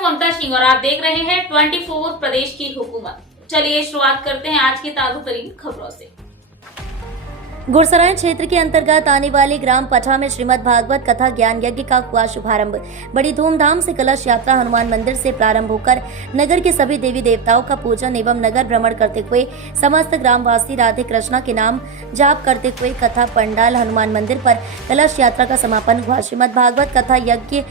हूं ममता सिंह और आप देख रहे हैं 24 प्रदेश की हुकूमत। चलिए शुरुआत करते हैं आज की ताजा तरीन खबरों से। गुरसराय क्षेत्र के अंतर्गत आने वाले ग्राम पठा में श्रीमद् भागवत कथा ज्ञान यज्ञ का हुआ शुभारंभ। बड़ी धूमधाम से कलश यात्रा हनुमान मंदिर से प्रारंभ होकर नगर के सभी देवी देवताओं का पूजन एवं नगर भ्रमण करते हुए समस्त ग्रामवासी राधे कृष्णा के नाम जाप करते हुए कथा पंडाल हनुमान मंदिर पर कलश यात्रा का समापन हुआ। श्रीमद् भागवत कथा यज्ञ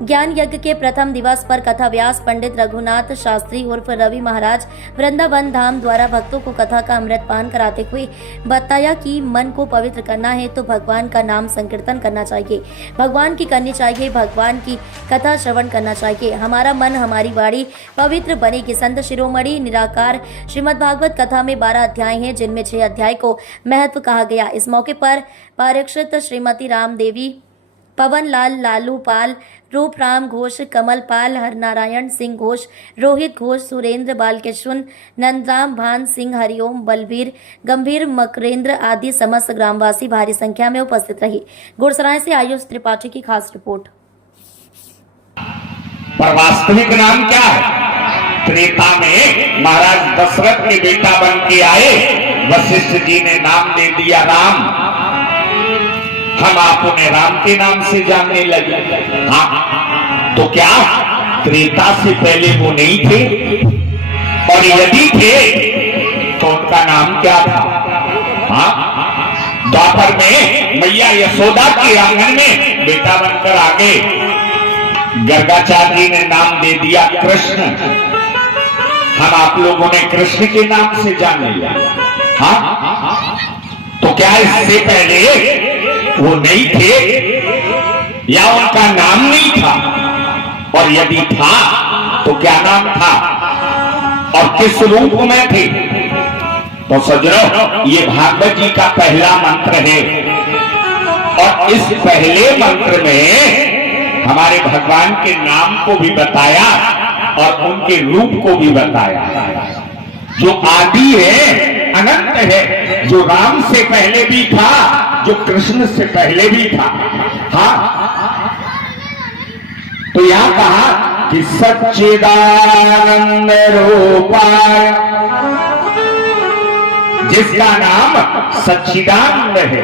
ज्ञान यज्ञ के प्रथम दिवस पर कथा व्यास पंडित रघुनाथ शास्त्री उर्फ रवि महाराज वृंदावन धाम द्वारा भक्तों को कथा का अमृत पान कराते हुए बताया कि मन को पवित्र करना है तो भगवान का नाम संकीर्तन करना चाहिए, भगवान की करनी चाहिए, भगवान की कथा श्रवण करना चाहिए। हमारा मन हमारी वाणी पवित्र बनेगी। संत शिरोमणि निराकार श्रीमद् भागवत कथा में 12 अध्याय हैं, जिनमें 6 अध्याय को महत्व कहा गया। इस मौके पर पारीक्षित श्रीमती राम देवी, पवन लाल, लालू पाल, रूपराम घोष, कमल पाल, हरनारायण सिंह घोष, रोहित घोष, सुरेंद्र बालकृष्ण, नंदराम, भान सिंह, हरिओम, बलबीर, गंभीर, मकरेंद्र आदि समस्त ग्रामवासी भारी संख्या में उपस्थित रहे। गुरसराय से आयुष त्रिपाठी की खास रिपोर्ट। पर वास्तविक नाम क्या है? त्रेता में महाराज दशरथ के बेटा बन के आए, वशिष्ठ जी ने नाम दे दिया राम। हम आप उन्हें राम के नाम से जानने लगे। हाँ, तो क्या त्रेता से पहले वो नहीं थे? और यदि थे तो उनका नाम क्या था? हाँ, द्वापर में मैया यशोदा के आंगन में बेटा बनकर आ गए। गर्गाचार्य ने नाम दे दिया कृष्ण। हम आप लोगों ने कृष्ण के नाम से जान लिया। हाँ, तो क्या इससे पहले वो नहीं थे या उनका नाम नहीं था? और यदि था तो क्या नाम था और किस रूप में थे? तो सज्जनों, ये भागवत जी का पहला मंत्र है और इस पहले मंत्र में हमारे भगवान के नाम को भी बताया और उनके रूप को भी बताया। जो आदि है, अनंत है, जो राम से पहले भी था, जो कृष्ण से पहले भी था। हाँ, तो यहां कहा कि सच्चिदानंद रूपाय, जिसका नाम सच्चिदानंद है,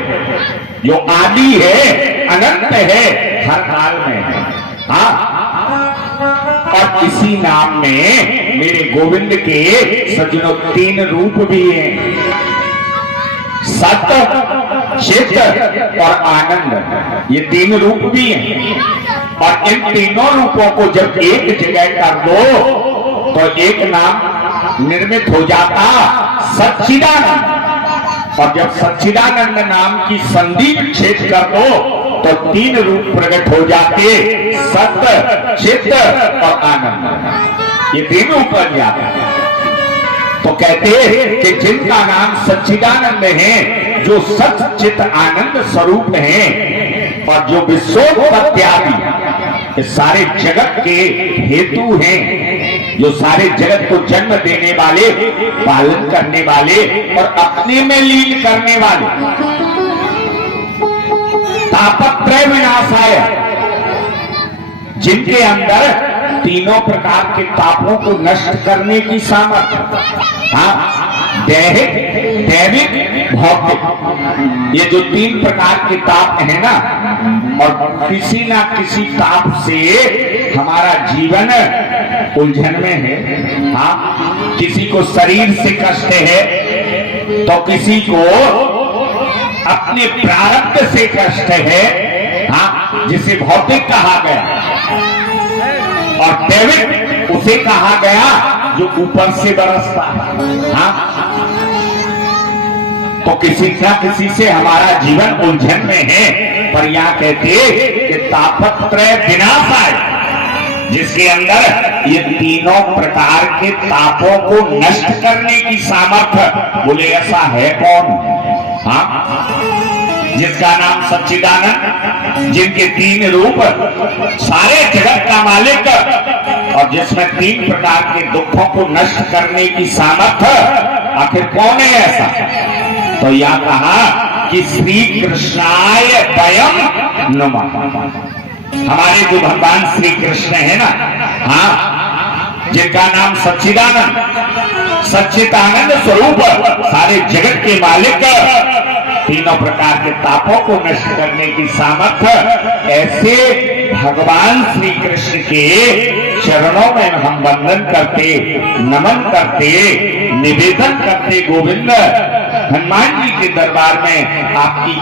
जो आदि है, अनंत है, हर काल में है। हाँ, और इसी नाम में मेरे गोविंद के सज्जनों 3 रूप भी हैं, सत्य, चित्त और आनंद। ये 3 रूप भी हैं और इन तीनों रूपों को जब एक जगह कर दो तो एक नाम निर्मित हो जाता सच्चिदानंद। और जब सच्चिदानंद नाम की संधि विच्छेद कर दो तो 3 रूप प्रकट हो जाते, सत्य, चित्त और आनंद। ये तीनों ऊपर जाते हैं। तो कहते हैं कि जिनका नाम सच्चिदानंद है, जो सच चित आनंद स्वरूप है और जो विश्वोत्पत्ति सारे जगत के हेतु हैं, जो सारे जगत को जन्म देने वाले, पालन करने वाले और अपने में लीन करने वाले, तापत्रय विनाशाय, जिनके अंदर तीनों प्रकार के तापों को नष्ट करने की सामर्थ्य। हाँ, दैहिक, दैविक, भौतिक, ये जो 3 प्रकार के ताप है ना, और किसी ना किसी ताप से हमारा जीवन उलझन में है। हाँ, किसी को शरीर से कष्ट है तो किसी को अपने प्रारब्ध से कष्ट है। हाँ, जिसे भौतिक कहा गया, और दैविक उसे कहा गया जो ऊपर से बरसता है। हाँ, तो किसी ना किसी से हमारा जीवन उलझन में है। पर यहां कहते कि तापत्रय विनाशाय, जिसके अंदर ये तीनों प्रकार के तापों को नष्ट करने की सामर्थ्य। बोले ऐसा है कौन? हाँ, जिसका नाम सच्चिदानंद, जिनके 3 रूप, सारे जगत का मालिक और जिसमें 3 प्रकार के दुखों को नष्ट करने की सामर्थ्य। आखिर कौन है ऐसा? तो यह कहा कि श्री कृष्णाय वयम नमः। हमारे जो भगवान श्री कृष्ण है ना, हाँ, जिनका नाम सच्चिदानंद, सच्चिदानंद स्वरूप, सारे जगत के मालिक, तीनों प्रकार के तापों को नष्ट करने की सामर्थ्य, ऐसे भगवान श्री कृष्ण के चरणों में हम वंदन करते, नमन करते, निवेदन करते। गोविंद, हनुमान जी के दरबार में आपकी